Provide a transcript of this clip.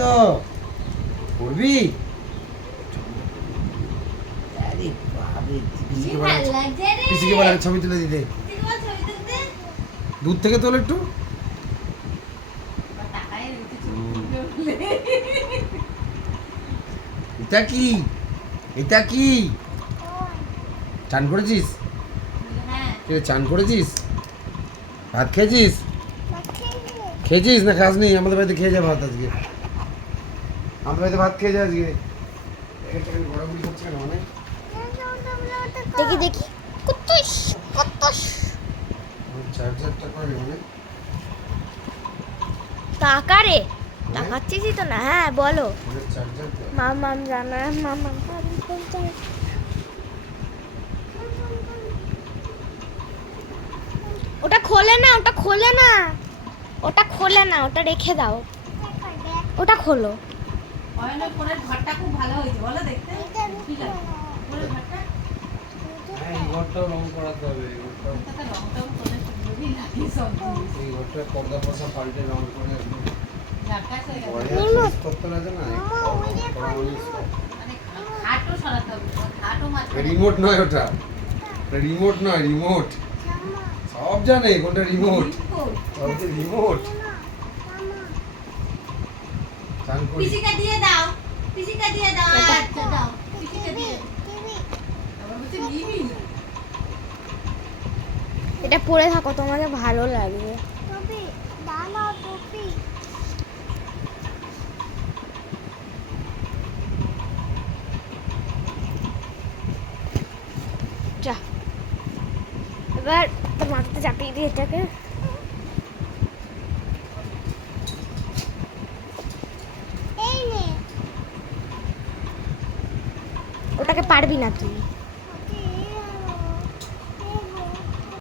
তো করবি? আরে বাবা, পিসিকে বলে ছবি তুলে দিতে। দূর থেকে তোল একটু। এটা কি? এটা কি? চান করেছিস? চান করেছিস? ভাত খেয়েছিস? খেয়েছিস না খাসনি? আমাদের বাড়িতে খেয়ে যা ভাত আজকে। আমাদের বাড়িতে ভাত খেয়ে যা আজকে। ঘোরাঘুরি করছে কেন মানে? দেখি দেখি কুতুস কুতুস চার্জারটা করে মানে? টাকা রে টাকাচ্ছিস তো না। হ্যাঁ বলো। চার্জার মামাম জানা মামাম ওটা খোলে না, ওটা খোলে না, ওটা খোলে না, ওটা রেখে দাও। ওটা খোলো। ফোনের ঘরটা খুব ভালো হয়েছে বলো দেখতে। ঠিক আছে ফোনের ঘরটা এই ঘরটাও রং করাতে হবে। এই রংটাও করে সুন্দরই লাগে সব জিনিস। এই ঘরটা পর্দা ফর্দা পাল্টে রং করে ঝাঁকাশ হয়ে গেছে। ঘরে চেঞ্জ করতে লাগে না। মানে খাটও সরাতে হবে, খাটও মাঝখানে। রিমোট নয় ওটা, রিমোট নয়, রিমোট সব জানে কোনটা রিমোট। সব যে রিমোট। চান করি। পিসিকা দিয়ে দাও, পিসিকা দিয়ে দাও। আচ্ছা দাও, পিসিকা দিয়ে আবার বলছে নিবি। এটা পরে থাকো, তোমাকে ভালো লাগবে। যা এবার তোর মাথাতে চাপিয়ে দিয়ে এটাকে। ওটাকে পারবি না তুই।